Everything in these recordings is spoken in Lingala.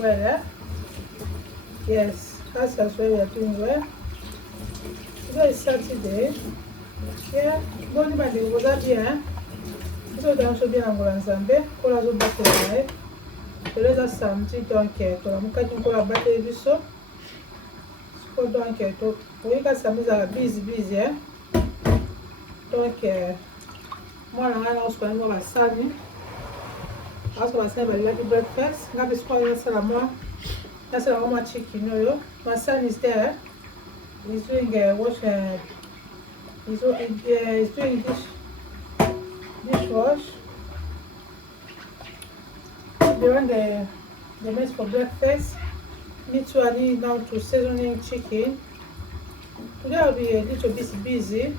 well, eh? Yes, that's why we are doing well. Today is Saturday. Yeah, bon dimanche, vous allez bien? Vous êtes dans le bien en Zambie, pour la zone battue. Je les ai samedi, donc, pour la mouka d'une cola battue du saut. Donc, oui, quand samedi, ça va busy, hein? Donc, moi, on se connaît, on va saluer. Parce qu'on va faire le breakfast. On va faire ça moi. That's a how much chicken, you know. My son is there. He's doing he's doing dishwash. They run the mess for breakfast. Me too, I need now to seasoning chicken. Today I'll be a little bit busy.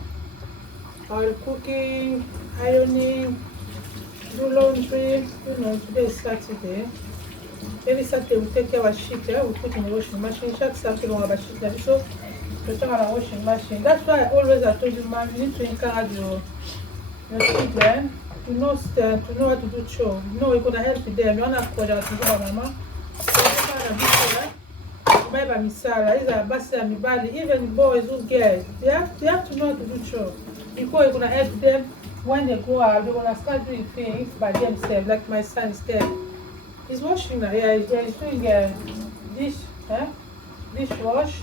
I'll cooking, ironing, do laundry. You know, today is Saturday. Every Saturday we take care of sheet, we put in the washing machine. Chaque Saturday we have a sheet, so we turn on the washing machine. That's why I always told you, man, you need to encourage your children to know how to do chores. You know, you're gonna help them. You wanna call that to your mama. Even boys who girls, they have to know how to do chores. Because you're gonna help them when they grow up. They're gonna start doing things by themselves. Like my son is there. He's washing now. Yeah, he's doing dishwash.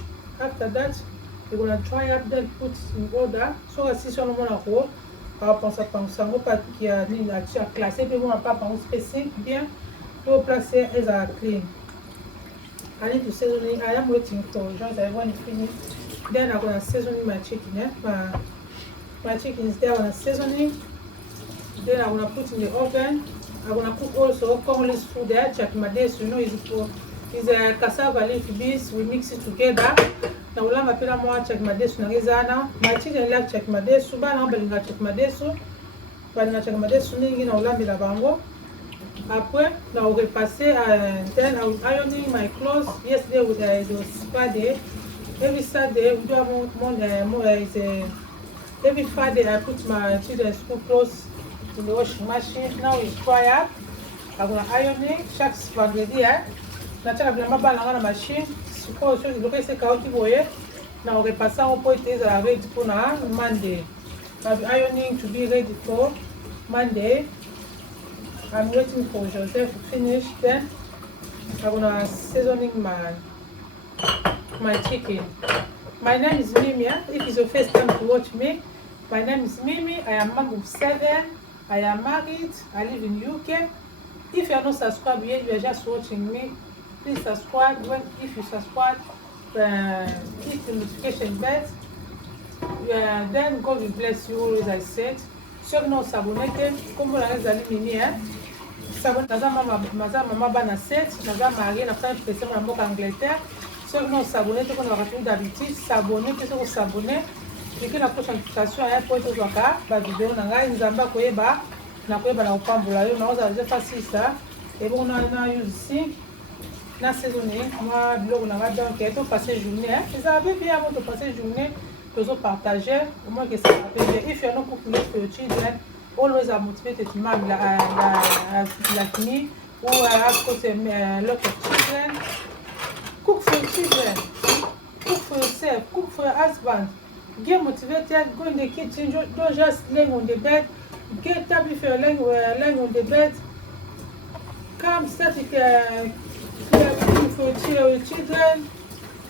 After that, you're gonna dry up, then put in order. So si sur le monde en haut, par rapport à ça, on va pas qui a classé, puis on va pas penser spécifique bien. To placer as a clean. I need to season. I am waiting for just I want to finish. Then I'm gonna season my chicken. Yeah, my chicken is there. I'm gonna season it. Then I'm gonna put in the oven. I'm gonna cook also cornless food there. Check my days, you know, is a cassava leaf beans. We mix it together. Now we'll have a more check my days. My children like check my days. Suba na belinga check my days. But na check my days. Ningi na ulami la bango. Après, now we'll pass then I was ironing my clothes. Yesterday was Saturday. Every Saturday we do have every Friday I put my children's school clothes in the washing machine. Now it's dry up. I'm gonna iron it. Chaque vendredi, nataka bila mabala na machine. Suppose you look at the kauti boye. Now we pass our point is ready for Monday. I'm ironing to be ready for Monday. I'm waiting for Joseph to finish. Then I'm gonna seasoning my chicken. My name is Mimi. If it's your first time to watch me, my name is Mimi. I am mom of 7. I am married. I live in UK. If you are not subscribed yet, you are just watching me. Please subscribe. If you subscribe, hit the notification bell. Then God will bless you always. I said. Ceux qui n'ont pas abonné, comme vous l'avez allumé, maman bana 7, maman mariée, na femme qui est en Angleterre. Ceux qui n'ont pas abonné, tout comme on a fait d'habitude, s'abonner, puis ceux qui s'abonner. Et que la prochaine notification est pour être zoaka, bah vidéo nanga, ils en bas koyeba, na koyeba na opambola yo, na oza déjà facile ça. Et bon, on a use ici, na saisonné, moi blog nanga donc et tout passer journée, ils avaient bien avant de passer journée. To partager au moins que ça appelle. If you're not cooking for your children, always motivate your mom like me who have got a lot of children. Cook for your children, cook for yourself, cook for your husband. Get motivated, go in the kitchen, don't just lay on the bed. Get up if you're laying on the bed. Come start cooking for your children.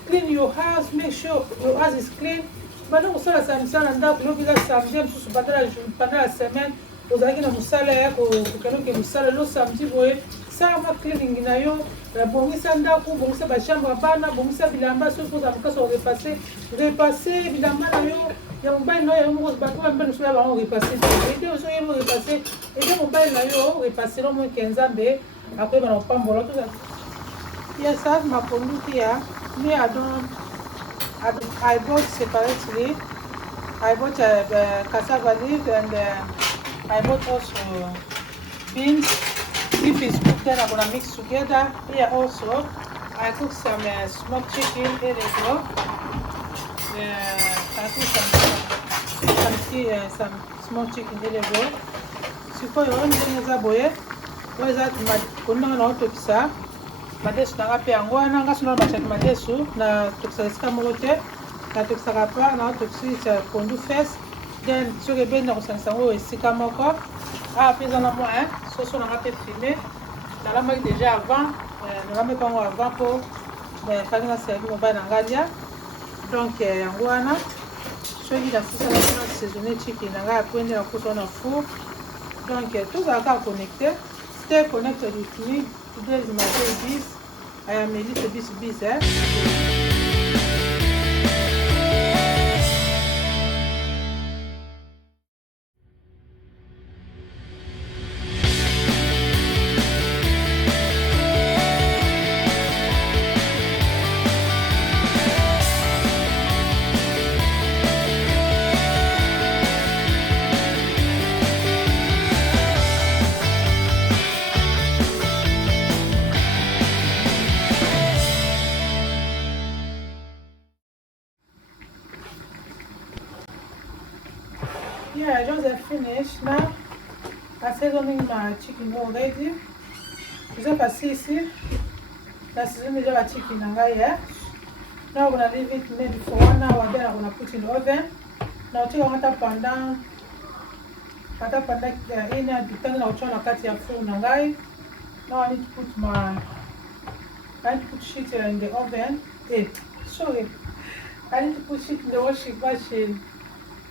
Clean your house, make sure your house is clean. Maintenant, on sala samsala ndako lobi la samedi msusu pendant la semaine ozalaki na musala yako kokanoke musala lo samedi boye sala ma cleaning na yo bongisa ndako bongisa bachambre bana bongisa bilamba soki oza mokasi repase bilamba na yo ya mobali na yo ya moko bato bambeni mosusu ya bango repase ete oso yebo repase ete mobali na yo repase lo moke nzambe akoyeba na kopambola toza yesa maponduki ya me I bought separately. I bought cassava leaf and I bought also beans. If it's cooked, then I'm gonna mix together. Here also, I cooked some smoked chicken. Here they go. I cooked some smoked chicken. Here they go. So for your own thing, as a boy, what is that? My kuna na auto pizza. madesu nanga pe yango wana nga sino batiaki madesu na tokisaka esika moko te na tokisaka pa na tokisisa pondu fes then soki ebeni na kosangisa yango esika moko awa mpe eza na mwa soso nanga pe filme nalambaki déjà avant nalambaki yango avant mpo fangi naservi mobali na ngai lia donc yango wana soki nasisalaki na saisonné chicken na ngai apwende na kosa na four donc tozalaka connecté stay connected with me. Today is my day. I am a little bit busy. Yeah, I just finished now. I seasoning my chicken already. Is that passé ici? La seasoning déjà la chicken here. Now I'm gonna leave it maybe for 1 hour. Then I'm gonna put in the oven. Now take a pendant. Hata pendant ina depending on which kati ya four nangai. Now I need to put shit in the oven. Sorry. I need to put shit in the washing machine.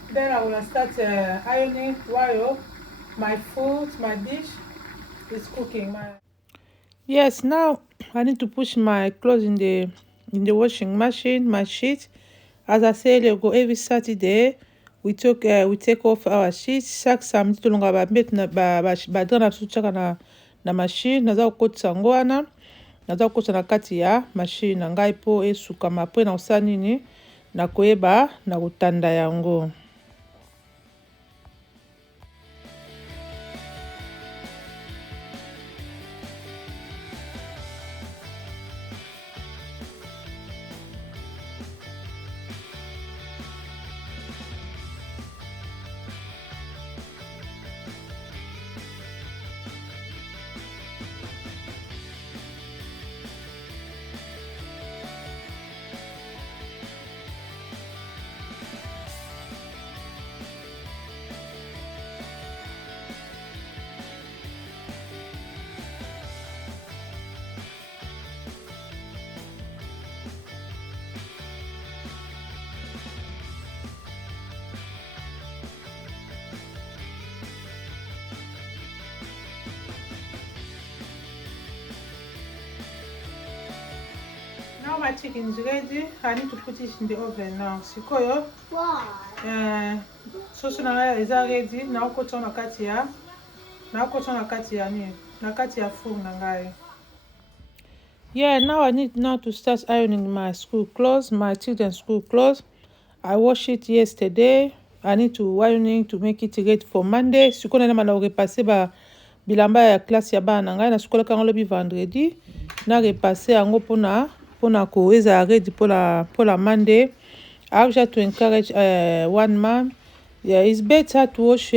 Then I will start ironing while my food, my dish is cooking. Yes, now I need to push my clothes in the washing machine, my sheets. As I said, every Saturday we take off our sheets. Chaque samedi tulonga ba mettre ba na suchaka na machine naza kokotisa ngo wana naza kokotisa na kati ya machine na ngai po esukama po na osala nini na koyeba na kotanda yango. Now my chicken is ready. I need to put it in the oven now. Sikoyo. Why? Sauce na is ready. Now put on a katia. Na katia food na ngai. Yeah, now I need to start ironing my school clothes, my children's school clothes. I washed it yesterday. I need to ironing to make it ready for Monday. Sikoyo na mana repasser ba bilamba ya classe ya bana ngai na sikoyo kango lobi vendredi. Na repasser yango pona ko eza ready pour la Monday. I have to encourage one man. Yeah, it's better to wash.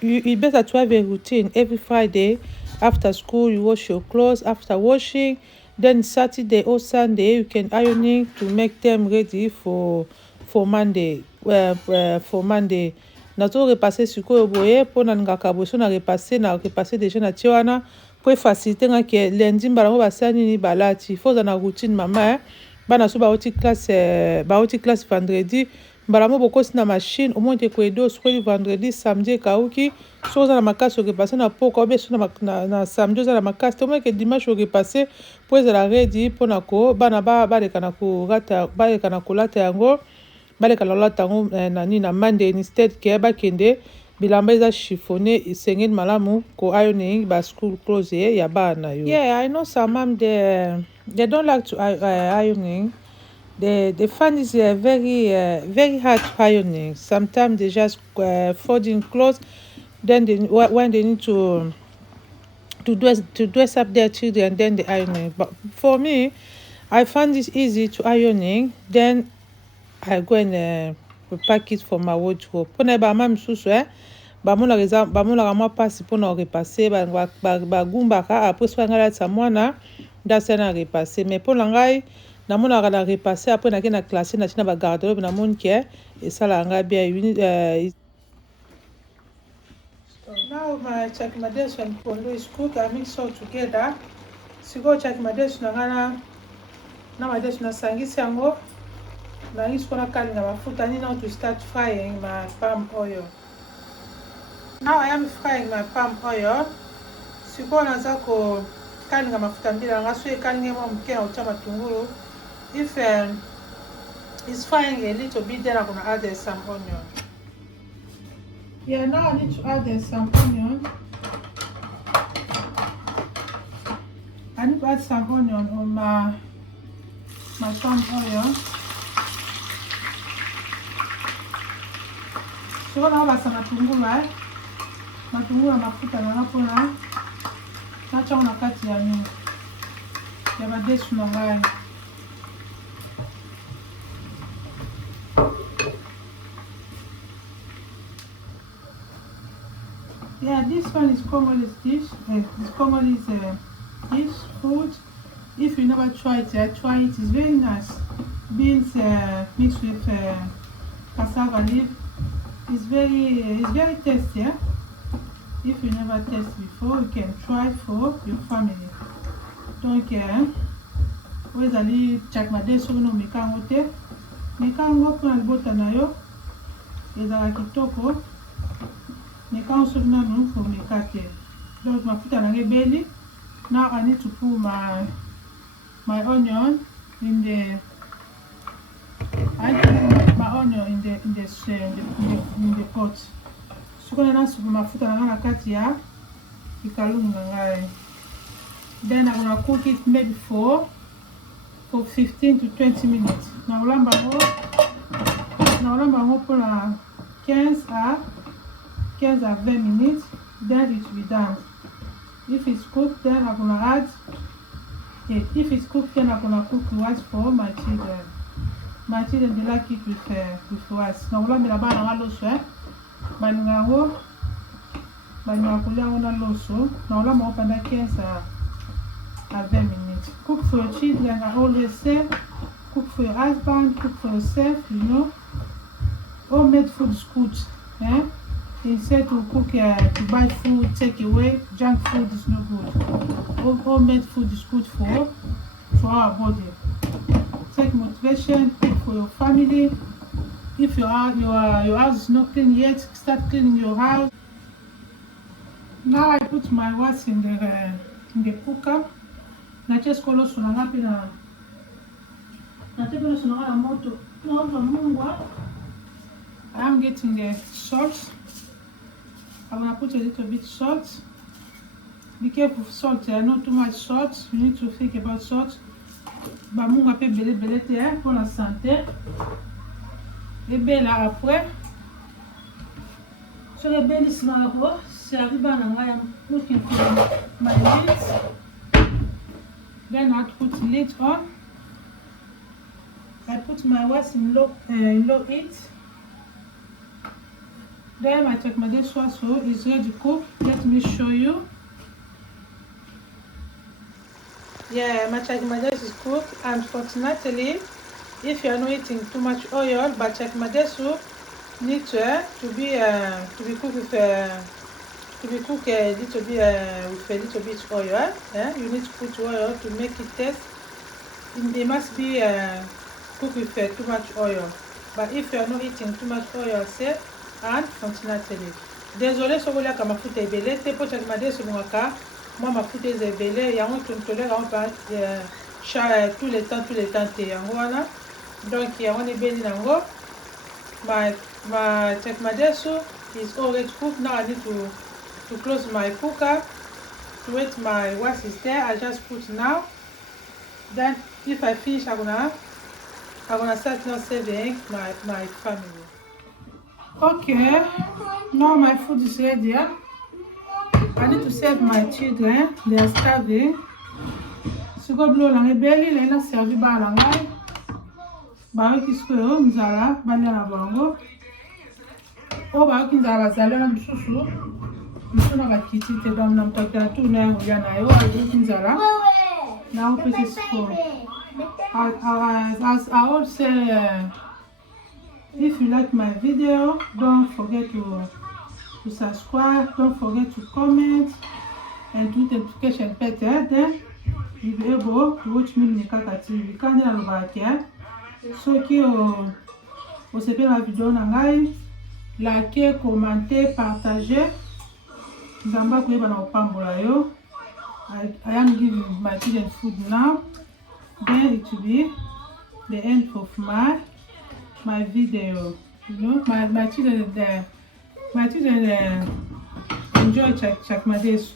It's better to have a routine every Friday after school. You wash your clothes. After washing, then Saturday or Sunday you can ironing to make them ready for Monday. For Monday. Na to repasser sikoyo boye pona ngaka boso na repasser déjà na tiwana. Pour faciliter que lundi mbalango basani ni balati faut na routine mama bana so baoti classe vendredi mbalango bokosi na machine au moins te koedo so vendredi samedi kauki so za na makasi ke passer na poko obe so na samedi za na makasi to que dimanche ke passer pour za ready pona ko bana ba lekana ko rata ba lekana ko lata yango ba lekana lata yango na Monday instead ke ba kende bilamba eza chiffonné isengeli malamu ko ironing ba school clothes ya bana yo. Yeah, I know some mom they don't like to ironing. They find it very hard to ironing. Sometimes they just folding clothes. Then when they need to dress up their children, then they ironing. But for me, I find it easy to ironing. Then I go and pack it for my wardrobe. Pona ba mam susu bamonaka mwa mpasi mpona repasse bagumbaka après soki ngai latisa mwana ndasi na repasse mais mpona ngai namonaka na repasse après nake na classe na tina bagarderobe namoni ke esalaka ngai bien. Now my chakmadesu and pondo is cooked. I mix all together. Siko chakmadesu na ngana na madesu na sangisi yango na ngisi kona kalinga mafuta ni now to start frying my palm oil. Now I am frying my palm oil. Siko naza ko kalinga mafuta mbila nga so ekalinga mo mke na ucha matungulu. If it's frying a little bit, then I'm gonna add some onion. Yeah, now I need to add some onion. I need to add some onion on my palm oil. So now I some matungulu, matungulu mafuta na napona. Nacha una kati ya nini? Ya madesu na ngai. Yeah, this one is Congolese dish. This Congolese dish food. If you never try it, try it. It's very nice. Beans mixed with cassava leaf. It's very tasty. Yeah? If you never tasted before, you can try for your family. Donc, vous allez chakmadesu no mikango te. Mikango kuna libota na yo. Ezala kitoko. Mikango so nanu for mikate. Donc, mafuta na ngebeli. Now I need to put my onion in the pot. So gonna soup mafuta na kati ya ikalungu ngai. Then I'm gonna cook it maybe for 15 to 20 minutes. Na ulamba mo pour 15 à 20 minutes. Then it will be done. If it's cooked, then I'm gonna add it. If it's cooked, then I'm gonna cook rice for my children. My children they like it with rice. Na ulamba la bana ngalo so baningango kulia na loso. Na ulamba pendant 15 à 20 minutes. Cook for your children. I always say, cook for your husband, cook for yourself. You know, homemade food is good. Instead to cook to buy food, take away, junk food is no good. Homemade food is good for our body. Take motivation, cook for your family. If your house is not clean yet, start cleaning your house. Now I put my rice in the cooker. Na just kolo sunanga pina. Na te kolo sunanga na moto. No mungwa. I am getting the salt. I'm gonna put a little bit salt. Be careful of salt, not too much salt. You need to think about salt. Ba munga pe bele te pour la santé. Et bien là après, so le belle smaro, c'est arrivé à nanga. I'm looking for my lids. Then I put lid on. I put my rice in low heat. Then my chakmadesu is ready to cook. Let me show you. Yeah, my chakmadesu is cooked. Unfortunately, if you are not eating too much oil, but chakmadesu need to be cooked with a little bit oil. You need to put oil to make it taste. It must be cooked with too much oil. But if you are not eating too much oil, say, unfortunately. Désolé si vous voulez que ma foute est belée, c'est pour chakmadesu mwaka. Moi ma foute est belée, il y a un tontolé on pas tous les temps te yango. Donc il y a un belé nango. My chakmadesu is already cooked. Now I need to close my cooker to wait my rice is there. I just put now. Then if I finish I'm gonna start now serving my family. Okay, now my food is ready. I need to serve my children. They are starving. So go blow lang belly, lena servi ba langai. Ba ki sko mzala banya na bango. oyo bayoki nzala bazali wana mosusu na bakiti te donc na température na yango ya na yo ayoki nzala na opesi sport. I will say if you like my video, don't forget to subscribe, don't forget to comment and do the notification bell. Then you'll be able to watch me in the Kaka TV. Quand il y a le bac, ceux qui ont fait la vidéo, likez, commentez, partagez. Zamba kuye bana opambola yo. I am giving my children food now. Then it will be the end of my video. You know, my children enjoy check my dish.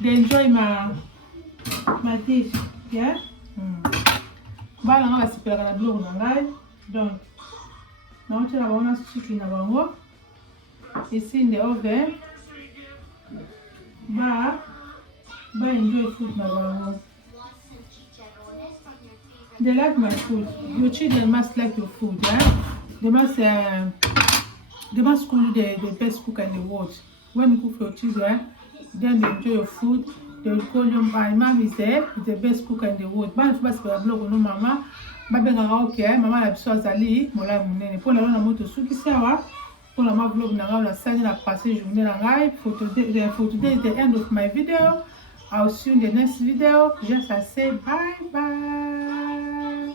They enjoy my dish. Yeah. Bala nga basipela na blog na ngai. Donc, na otela baona chicken na bango. Ici in the oven. Ba enjoy food na bango. They like my food. Your children must like your food, yeah? They must call you the best cook in the world. When you cook for your children, then they enjoy your food. They will call you, my mom is the best cook in the world. But if you have a blog, no mama, okay, mama la biso azali, mola munene. Pour la lona moto suki sawa, pour la ma vlog na la sani la passé journée na ngai. For today is the end of my video. I'll see you in the next video. Just I say bye bye.